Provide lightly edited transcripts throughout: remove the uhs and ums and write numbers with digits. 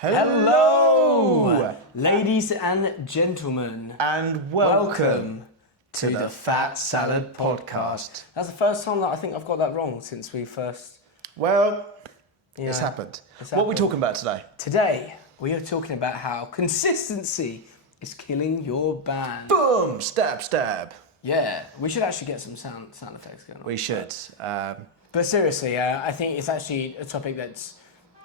Hello, ladies and gentlemen, and welcome to the Fat Salad Podcast. That's the first time that I think I've got that wrong since we first... Well, it's happened. What are we talking about today? Today, we are talking about how consistency is killing your band. Boom! Stab, stab. Yeah, we should actually get some sound effects going on. We should. But seriously, I think it's actually a topic that's,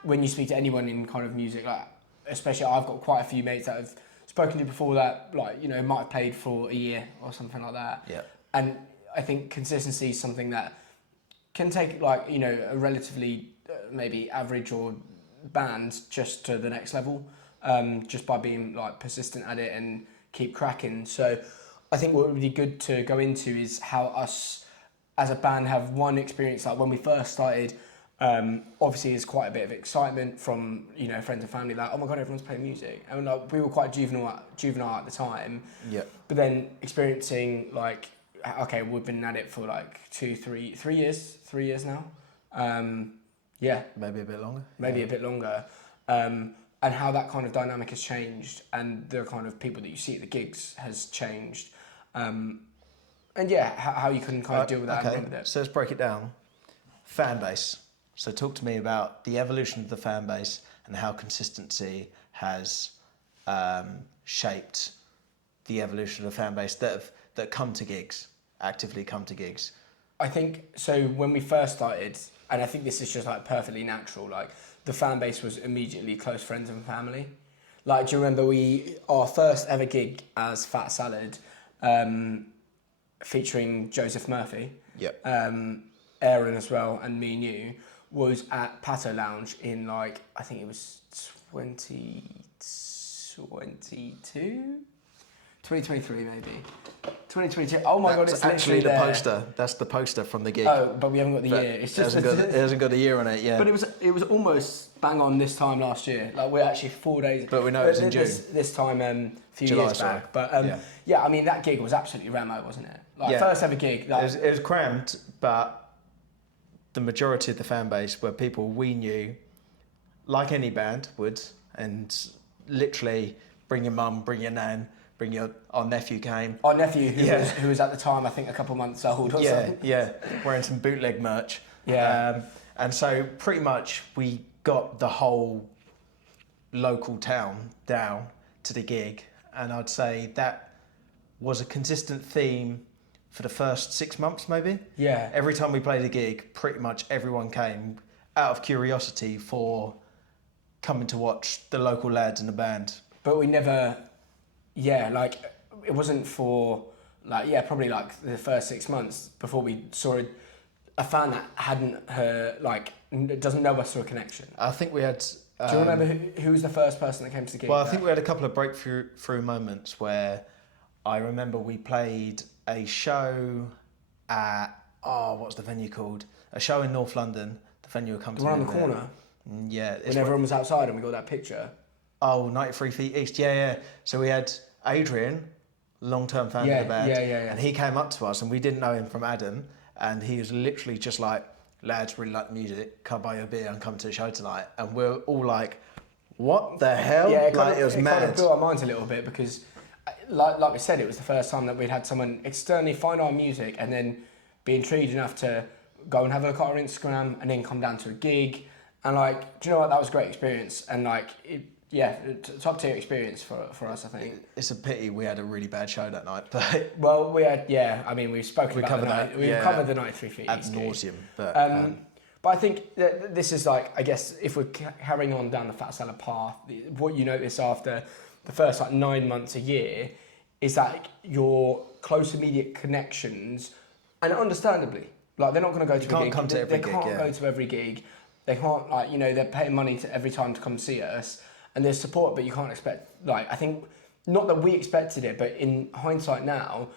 when you speak to anyone in kind of music, like, especially I've got quite a few mates that I've spoken to before that, like, you know, might have played for a year or something like that. Yeah. And I think consistency is something that can take, like, you know, a relatively maybe average or band just to the next level, just by being like persistent at it and keep cracking. So I think what would be good to go into is how us as a band have one experience, like when we first started. Obviously, there's quite a bit of excitement from, you know, friends and family, like, oh my god, everyone's playing music, and like, we were quite juvenile at the time. Yeah. But then experiencing, like, okay, we've been at it for like 3 years now. Yeah. Maybe a bit longer. A bit longer. And how that kind of dynamic has changed, and the kind of people that you see at the gigs has changed. And yeah, how you can kind of deal with that and run with it. So let's break it down. Fan base. So talk to me about the evolution of the fan base and how consistency has shaped the evolution of the fan base that come to gigs, actively come to gigs. I think, so when we first started, and I think this is just like perfectly natural, like the fan base was immediately close friends and family. Like, do you remember our first ever gig as Fat Salad, featuring Joseph Murphy, Aaron as well, and me and you, was at Pato Lounge in, like, I think it was 2023 maybe. 2022. Oh my god, it's actually the there. poster. That's the poster from the gig. Oh, but we haven't got the year. It's just it hasn't got a year on it yet. But it was almost bang on this time last year. Like, we're actually 4 days. But we know it's in June. This time a few July, years back. But yeah, I mean, that gig was absolutely ramo, wasn't it? Like, first ever gig. It was crammed, but the majority of the fan base were people we knew, like any band would, and literally bring your mum, bring your nan, our nephew came. Our nephew, who was at the time, I think, a couple months old or something. Yeah, wearing some bootleg merch. Yeah. And so pretty much we got the whole local town down to the gig, and I'd say that was a consistent theme for the first 6 months, maybe. Yeah. Every time we played a gig, pretty much everyone came out of curiosity for coming to watch the local lads in the band. But we never, like, it wasn't for, like, probably like the first 6 months before we saw a fan that hadn't doesn't know us or a connection. I think we had... Do you remember who was the first person that came to the gig? Well, I think we had a couple of breakthrough moments where I remember we played a show at, what's the venue called? A show in North London. The venue would come to around the corner. Yeah. When everyone was outside and we got that picture. Oh, 93 Feet East. Yeah. So we had Adrian, long-term fan of the band. Yeah. And he came up to us, and we didn't know him from Adam. And he was literally just like, lads, really like the music. Come buy your beer and come to the show tonight. And we're all like, what the hell? Yeah, it was mad. Kind of blew our minds a little bit because, like we said, it was the first time that we'd had someone externally find our music and then be intrigued enough to go and have a look at our Instagram and then come down to a gig. And, like, do you know what? That was a great experience. And, like, top tier experience for us, I think. It's a pity we had a really bad show that night, but... Well, we had, I mean, we've spoken about the night. We've covered the 93 Feet ad nauseum, but I think that this is, like, I guess, if we're carrying on down the Fat Salad path, what you notice after the first, like, 9 months, a year, is that your close immediate connections, and understandably, like, they're not going to go to a gig. They can't come to every gig, They can't go to every gig. They can't, like, you know, they're paying money every time to come see us. And there's support, but you can't expect, like, I think, not that we expected it, but in hindsight now,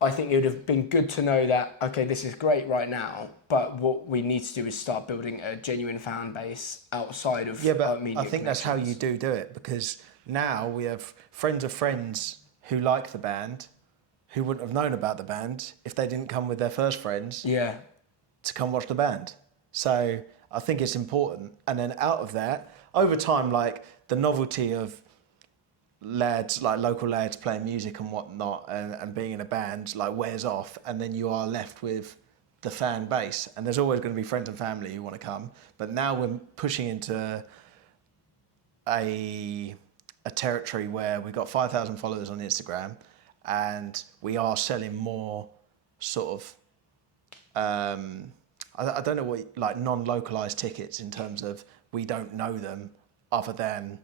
I think it would have been good to know that, okay, this is great right now, but what we need to do is start building a genuine fan base outside of media. I think that's how you do it, because now we have friends of friends who like the band, who wouldn't have known about the band if they didn't come with their first friends to come watch the band. So I think it's important. And then out of that, over time, like the novelty of lads, like local lads playing music and whatnot, and being in a band, like wears off, and then you are left with the fan base. And there's always going to be friends and family who want to come, but now we're pushing into a territory where we've got 5,000 followers on Instagram, and we are selling more sort of I don't know what, like non-localized tickets, in terms of we don't know them other than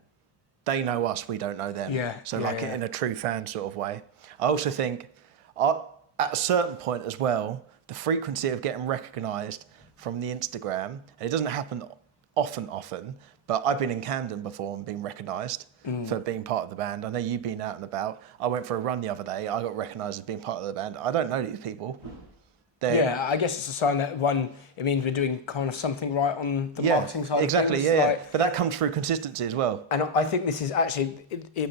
they know us, we don't know them. Yeah. So yeah, like yeah. in a true fan sort of way. I also think at a certain point as well, the frequency of getting recognised from the Instagram, and it doesn't happen often, but I've been in Camden before and been recognised for being part of the band. I know you've been out and about. I went for a run the other day. I got recognised as being part of the band. I don't know these people. Yeah, I guess it's a sign that it means we're doing kind of something right on the marketing side. Exactly, of things. yeah. Like, but that comes through consistency as well. and I think this is actually,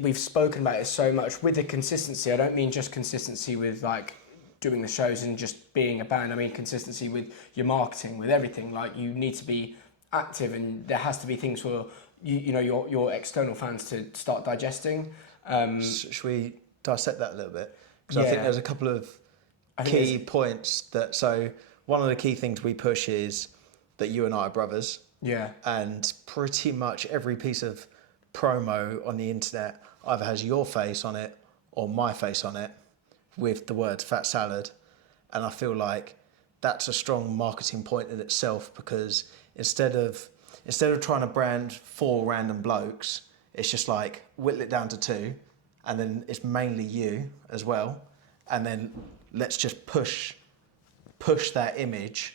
we've spoken about it so much with the consistency. I don't mean just consistency with like doing the shows and just being a band. I mean consistency with your marketing, with everything. Like you need to be active, and there has to be things for you know your external fans to start digesting. Should we dissect that a little bit? Because I think there's a couple of key points that. So one of the key things we push is that you and I are brothers. Yeah. And pretty much every piece of promo on the internet either has your face on it or my face on it with the words Fat Salad. And I feel like that's a strong marketing point in itself, because instead of trying to brand 4 random blokes, it's just like whittle it down to 2, and then it's mainly you as well. And then let's just push that image,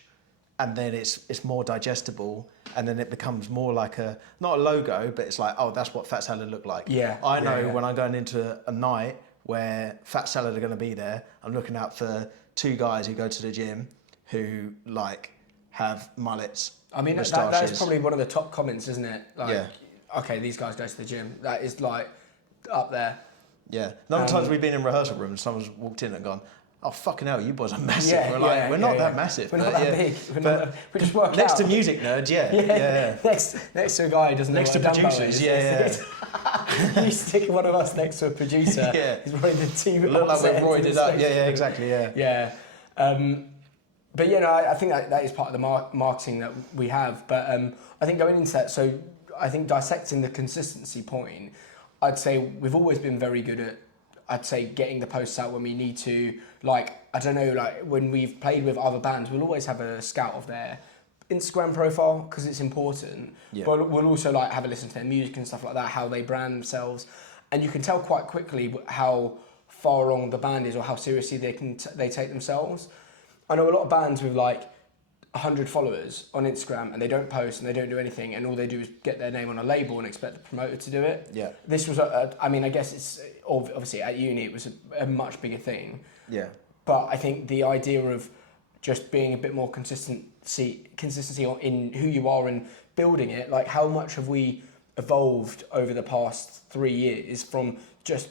and then it's more digestible, and then it becomes more like not a logo, but it's like, oh, that's what Fat Salad look like. Yeah. I know when I'm going into a night where Fat Salad are going to be there, I'm looking out for 2 guys who go to the gym who like have mullets. I mean, that is probably one of the top comments, isn't it? Like, okay, these guys go to the gym. That is like up there. Yeah. Number of times we've been in rehearsal rooms and someone's walked in and gone, oh, fucking hell, you boys are massive. Yeah, we're like, we're not that massive. We're not that big. We just work next out. to music nerds, yeah. Next to a guy who doesn't know Next to what a dumbbell producers, is. yeah. You stick one of us next to a producer. Yeah. He's probably the team. Look like we're roided up. Yeah, exactly, yeah. Yeah. But you know, I think that is part of the marketing that we have. But I think going into that, so I think dissecting the consistency point, I'd say we've always been very good at, I'd say, getting the posts out when we need to. Like, I don't know, like when we've played with other bands, we'll always have a scout of their Instagram profile because it's important. Yeah. But we'll also like have a listen to their music and stuff like that, how they brand themselves, and you can tell quite quickly how far along the band is or how seriously they take themselves. I know a lot of bands with like 100 followers on Instagram and they don't post and they don't do anything, and all they do is get their name on a label and expect the promoter to do it. Yeah. This was I mean, I guess it's obviously at uni it was a much bigger thing. Yeah. But I think the idea of just being a bit more consistency in who you are and building it, like how much have we evolved over the past 3 years from just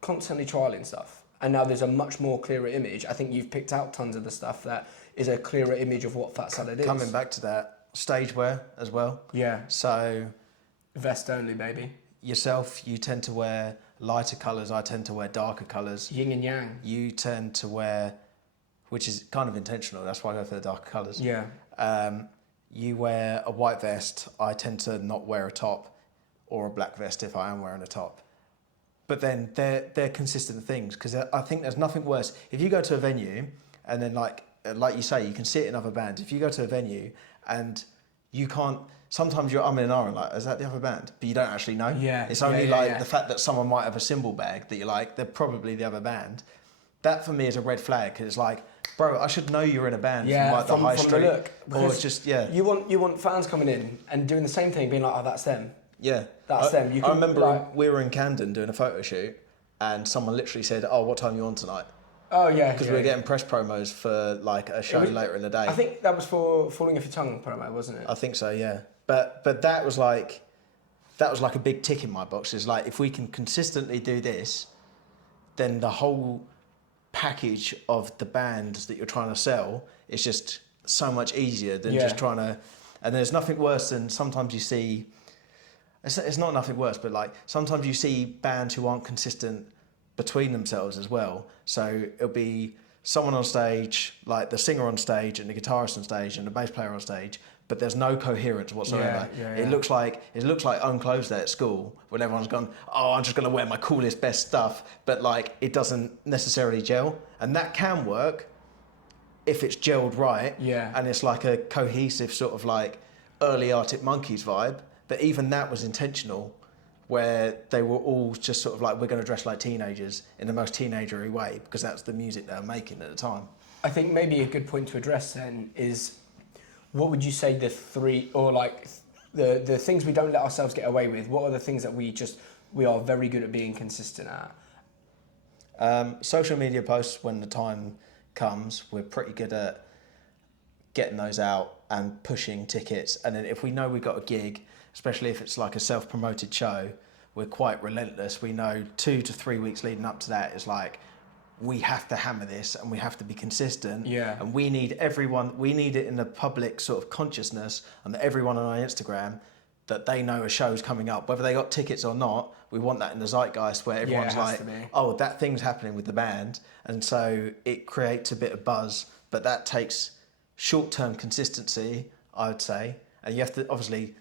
constantly trialing stuff? And now there's a much more clearer image. I think you've picked out tons of the stuff that is a clearer image of what Fat Salad is. Coming back to that, stage wear as well. Yeah. So... vest only, baby. Yourself, you tend to wear lighter colours. I tend to wear darker colours. Yin and yang. You tend to wear, which is kind of intentional, that's why I go for the darker colours. Yeah. You wear a white vest. I tend to not wear a top, or a black vest if I am wearing a top. But then they're consistent things, because I think there's nothing worse. If you go to a venue and then like you say, you can see it in other bands. If you go to a venue and you can't, sometimes you're umming and ahhing like, is that the other band? But you don't actually know. Yeah. It's only the fact that someone might have a cymbal bag that you're like, they're probably the other band. That for me is a red flag, because it's like, bro, I should know you're in a band from like the high street. The look. Or it's just, you want fans coming in and doing the same thing, being like, oh, that's them. Yeah. That's them. I remember we were in Camden doing a photo shoot, and someone literally said, oh, what time are you on tonight? Oh, yeah. Because we were getting press promos for like a show later in the day. I think that was for Falling Off Your Tongue promo, wasn't it? I think so, yeah. But that was like a big tick in my box. It's like, if we can consistently do this, then the whole package of the bands that you're trying to sell is just so much easier than just trying to... And there's nothing worse than sometimes you see it's not nothing worse, but like sometimes you see bands who aren't consistent between themselves as well. So it'll be someone on stage, like the singer on stage and the guitarist on stage and the bass player on stage, but there's no coherence whatsoever. It looks like Unclosed Day at school when everyone's gone, oh, I'm just going to wear my coolest, best stuff, but like it doesn't necessarily gel, and that can work if it's gelled right. And it's like a cohesive sort of like early Arctic Monkeys vibe. But even that was intentional, where they were all just sort of like, we're going to dress like teenagers in the most teenagery way because that's the music they were making at the time. I think maybe a good point to address then is, what would you say the three, or like the things we don't let ourselves get away with? What are the things that we are very good at being consistent at? Social media posts, when the time comes, we're pretty good at getting those out and pushing tickets. And then if we know we've got a gig, especially if it's like a self-promoted show, we're quite relentless. We know 2 to 3 weeks leading up to that is like, we have to hammer this and we have to be consistent. And we need it in the public sort of consciousness, and everyone on our Instagram, that they know a show's coming up, whether they got tickets or not. We want that in the zeitgeist where everyone's like, oh, that thing's happening with the band. And so it creates a bit of buzz, but that takes short-term consistency, I would say. And you have to, obviously,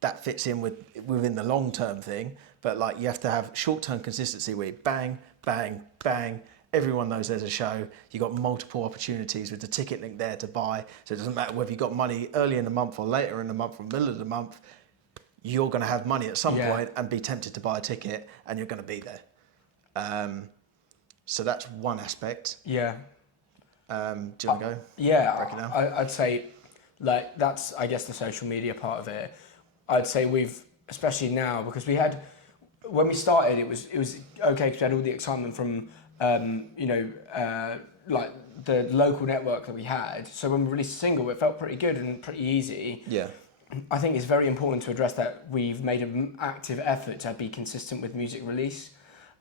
that fits in within the long-term thing, but like you have to have short-term consistency where you bang, bang, bang. Everyone knows there's a show. You got multiple opportunities with the ticket link there to buy. So it doesn't matter whether you got money early in the month or later in the month or middle of the month. You're going to have money at some point and be tempted to buy a ticket, and you're going to be there. So that's one aspect. Do you want to go? Break it down? I'd say, like, that's, I guess, the social media part of it. I'd say we've, especially now, because we had, when we started, it was okay because we had all the excitement from, like the local network that we had. So when we released a single, it felt pretty good and pretty easy. I think it's very important to address that we've made an active effort to be consistent with music release.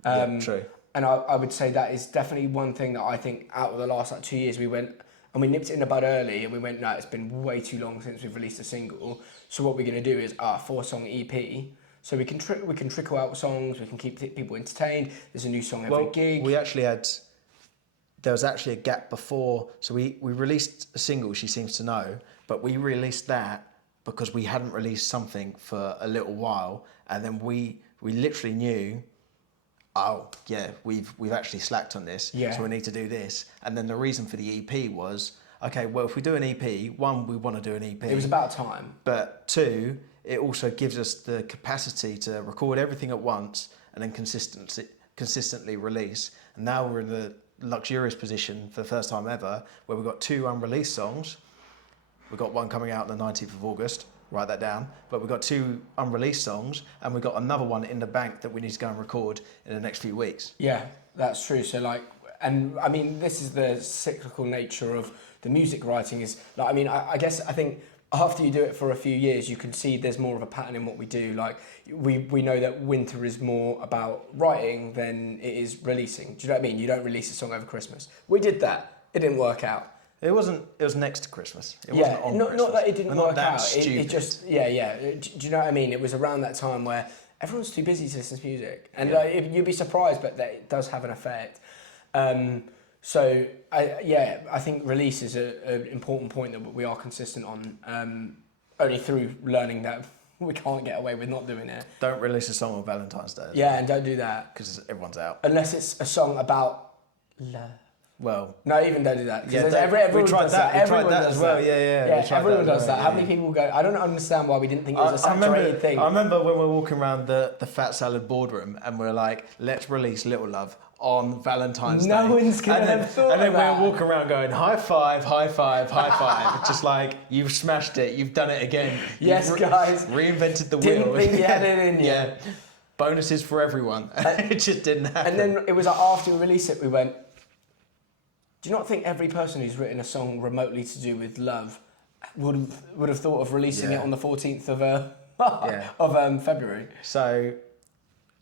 True. And I would say that is definitely one thing that I think out of the last 2 years we went and we nipped it in the bud early, and we went, no, it's been way too long since we've released a single. So what we're going to do is our 4-song EP. So we can trickle out songs, we can keep people entertained. There's a new song every gig. There was actually a gap before. So we released a single, She Seems to Know, but we released that because we hadn't released something for a little while. And then we literally knew, oh yeah, we've actually slacked on this, so we need to do this. And then the reason for the EP was, okay, well, if we do an EP, one, we want to do an EP. It was about time. But two, it also gives us the capacity to record everything at once and then consistently release. And now we're in the luxurious position for the first time ever where we've got 2 unreleased songs. We've got one coming out on the 19th of August. Write that down. But we've got 2 unreleased songs, and we've got another one in the bank that we need to go and record in the next few weeks. Yeah, that's true. So like, and I mean, this is the cyclical nature of the music writing is like, I mean, I think after you do it for a few years, you can see there's more of a pattern in what we do. Like we know that winter is more about writing than it is releasing. Do you know what I mean? You don't release a song over Christmas. We did that. It didn't work out. It wasn't. It was next to Christmas. It wasn't on Christmas. Not that it didn't work out. Stupid. It just Do you know what I mean? It was around that time where everyone's too busy to listen to music, and you'd be surprised, but that it does have an effect. So I think release is an important point that we are consistent on. Only through learning that we can't get away with not doing it. Don't release a song on Valentine's Day. Yeah, and don't do that because everyone's out. Unless it's a song about love. Well, no, even don't do that. Yeah, everyone we tried does that. Everyone We tried that does as well. That. Yeah. Everyone does that. How many people go? I don't understand why we didn't think it was a saturated thing. I remember when we were walking around the Fat Salad boardroom and we were like, let's release Little Love on Valentine's Day. No one's going to have thought And then of that. we were walking around going, high five, high five, high five. Just like, you've smashed it. You've done it again. Yes, guys. Reinvented the Didn't wheel. think you had it in you. Yeah. Bonuses for everyone. It just didn't happen. And then it was like after we released it, we went, do you not think every person who's written a song remotely to do with love would have thought of releasing it on the 14th of February? So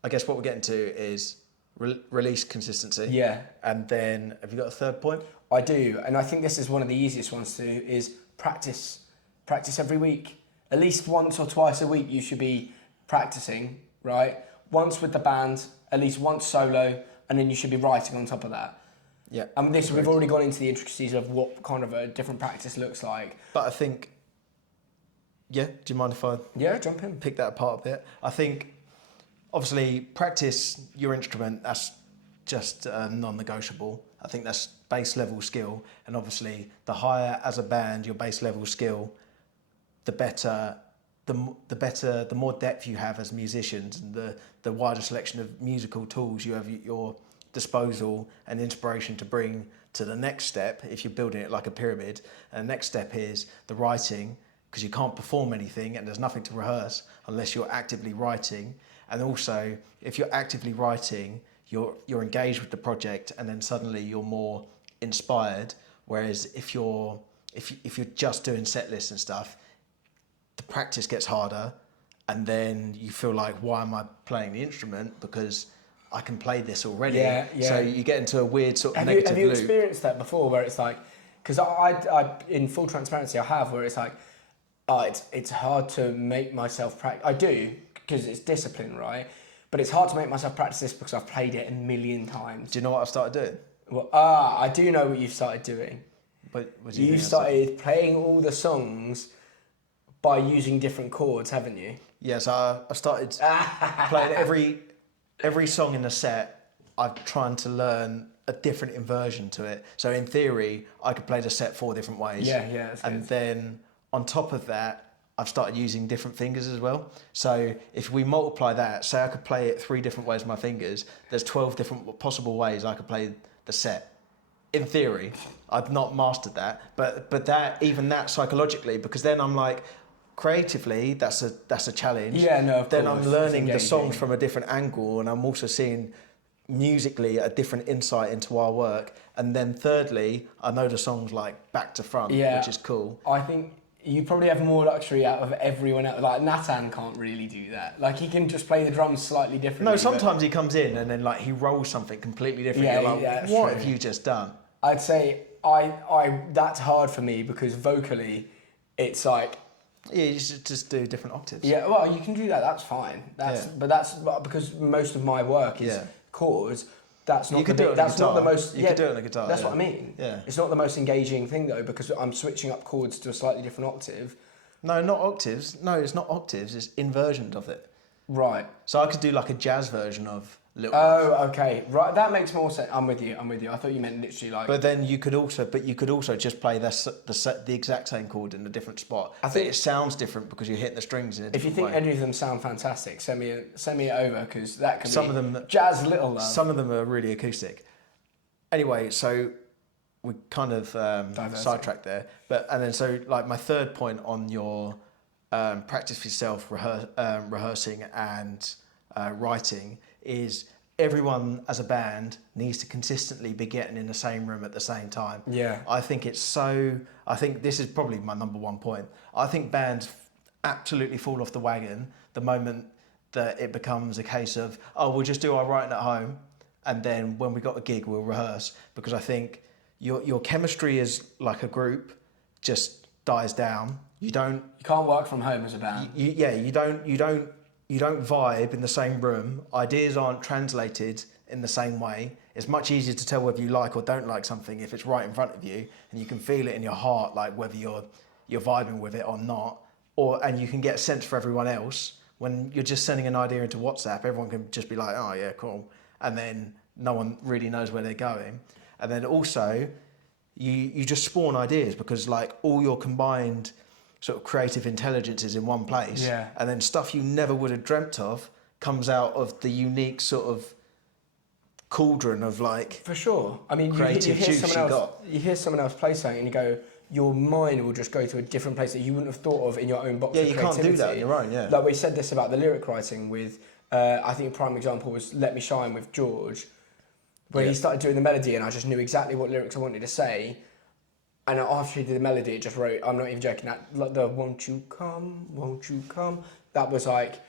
I guess what we're getting to is release consistency. Yeah. And then, have you got a third point? I do. And I think this is one of the easiest ones to is practice. Practice every week. At least once or twice a week you should be practicing, right? Once with the band, at least once solo, and then you should be writing on top of that. Yeah. And we've already gone into the intricacies of what kind of a different practice looks like. But I think, do you mind if I jump in. pick that apart a bit? I think, obviously, practice your instrument, that's just non-negotiable. I think that's base level skill. And obviously, the higher as a band your base level skill, the better, the more depth you have as musicians, and the wider selection of musical tools you have at your disposal and inspiration to bring to the next step, if you're building it like a pyramid. And the next step is the writing, because you can't perform anything and there's nothing to rehearse unless you're actively writing. And also, if you're actively writing, you're engaged with the project, and then suddenly you're more inspired. Whereas if you're just doing set lists and stuff, the practice gets harder, and then you feel like, why am I playing the instrument? Because I can play this already. Yeah. So you get into a weird sort of negative loop. Have you experienced that before, where it's like, because I in full transparency, I have, where it's like, it's hard to make myself practice. I do, because it's discipline, right? But it's hard to make myself practice this because I've played it a million times. Do you know what I've started doing? Well, I do know what you've started doing. But what do you You've started playing all the songs by using different chords, haven't you? Yes, I started playing every song in the set. I'm trying to learn a different inversion to it. So in theory, I could play the set 4 different ways. Yeah, that's and good. Then on top of that, I've started using different fingers as well. So if we multiply that, say I could play it 3 different ways with my fingers, there's 12 different possible ways I could play the set. In theory, I've not mastered that, but that psychologically, because then I'm like, creatively, that's a challenge. Yeah, no, of then course. I'm learning the songs from a different angle, and I'm also seeing musically a different insight into our work. And then thirdly, I know the songs like back to front, which is cool. I think you probably have more luxury out of everyone else. Like Nathan can't really do that. Like he can just play the drums slightly differently. No, sometimes he comes in and then like he rolls something completely different. Yeah, You're like, that's what true. have you just done? I'd say I that's hard for me because vocally, it's like. Yeah, you should just do different octaves. Yeah, well, you can do that. That's fine. But that's because most of my work is chords. That's not. You could do it on that's a guitar. Not the most. You could do it on a guitar. That's what I mean. Yeah. It's not the most engaging thing though because I'm switching up chords to a slightly different octave. No, not octaves. No, it's not octaves. It's inversions of it. Right. So I could do like a jazz version of Little. Oh, okay. Right. That makes more sense. I'm with you. I thought you meant literally like. But then you could also just play the exact same chord in a different spot. I think it sounds different because you're hitting the strings in a different way. If you think any of them sound fantastic, send me it over because that could Some be of them jazz little love. Some of them are really acoustic. Anyway, so we kind of sidetracked there. And then so like my third point on your practice for yourself, rehearsing and writing is everyone as a band needs to consistently be getting in the same room at the same time. Yeah. I think this is probably my number one point. I think bands absolutely fall off the wagon the moment that it becomes a case of, we'll just do our writing at home and then when we got a gig we'll rehearse, because I think your chemistry as like a group just dies down. You can't work from home as a band. You don't vibe in the same room. Ideas aren't translated in the same way. It's much easier to tell whether you like or don't like something if it's right in front of you and you can feel it in your heart, like whether you're vibing with it or not. And you can get a sense for everyone else. When you're just sending an idea into WhatsApp, everyone can just be like, oh yeah, cool. And then no one really knows where they're going. And then also, you just spawn ideas because like all your combined sort of creative intelligence is in one place. Yeah. And then stuff you never would have dreamt of comes out of the unique sort of cauldron of like for sure. I mean, you hear someone else play something and you go, your mind will just go to a different place that you wouldn't have thought of in your own box. Yeah, of you creativity. can't do that on your own. Yeah. Like we said this about the lyric writing with, I think a prime example was "Let Me Shine" with George, where he started doing the melody and I just knew exactly what lyrics I wanted to say. And after he did the melody, it just wrote, I'm not even joking, that like the won't you come, that was like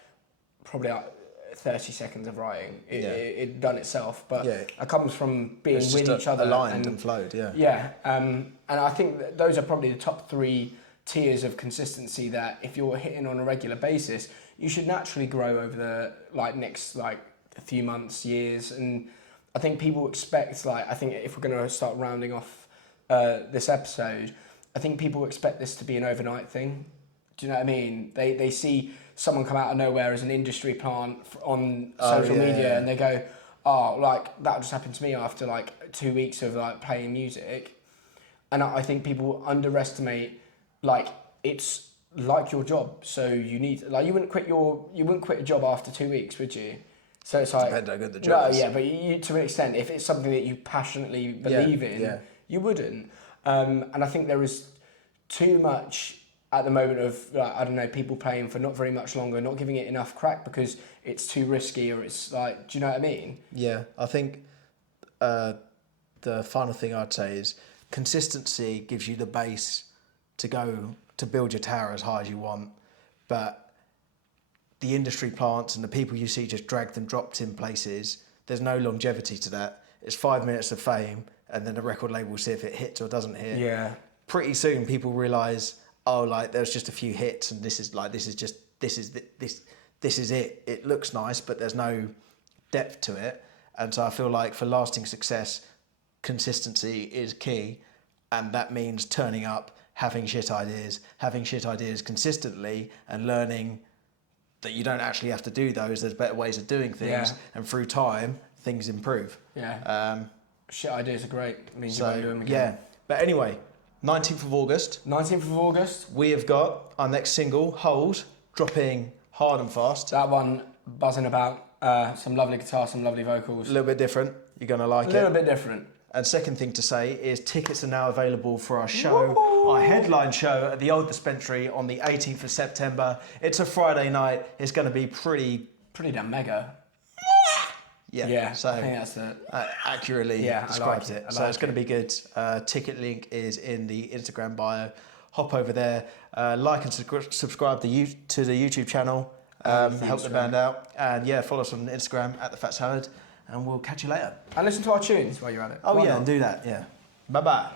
probably like 30 seconds of writing. It done itself, but it comes from being with each other. Aligned and flowed, yeah. Yeah, and I think that those are probably the top 3 tiers of consistency that if you're hitting on a regular basis, you should naturally grow over the next a few months, years, and I think people expect I think if we're going to start rounding off this episode, I think people expect this to be an overnight thing. Do you know what I mean? They see someone come out of nowhere as an industry plant on social media, and they go, oh, that just happened to me after 2 weeks of playing music. And I think people underestimate it's like your job. So you need you wouldn't quit a job after 2 weeks, would you? So it's depends how good the job is. Yeah, but to an extent, if it's something that you passionately believe in, you wouldn't. And I think there is too much at the moment of I don't know, people playing for not very much longer, not giving it enough crack because it's too risky, or it's do you know what I mean? Yeah, I think the final thing I'd say is consistency gives you the base to build your tower as high as you want, but the industry plants and the people you see just dragged and dropped in places, there's no longevity to that. It's 5 minutes of fame, and then the record label will see if it hits or doesn't hit. Yeah. Pretty soon people realise, there's just a few hits, and this is it. It looks nice, but there's no depth to it. And so I feel like for lasting success, consistency is key, and that means turning up, having shit ideas consistently, and learning that you don't actually have to do those. There's better ways of doing things, and through time, things improve. Yeah. Shit ideas are great. It means you won't do them again. Yeah. But anyway, 19th of August. 19th of August. We have got our next single, Hold, dropping hard and fast. That one buzzing about. Some lovely guitar, some lovely vocals. A little bit different. You're going to like it. A little bit different. And second thing to say is tickets are now available for our show, our headline show at the Old Dispensary on the 18th of September. It's a Friday night. It's going to be pretty damn mega. Yeah. So I think that's it. Accurately describes it. So it's going to be good. Ticket link is in the Instagram bio. Hop over there, like and subscribe to the YouTube channel. Help the band out, and follow us on Instagram at The Fat Salad, and we'll catch you later. And listen to our tunes while you're at it. And do that. Bye bye.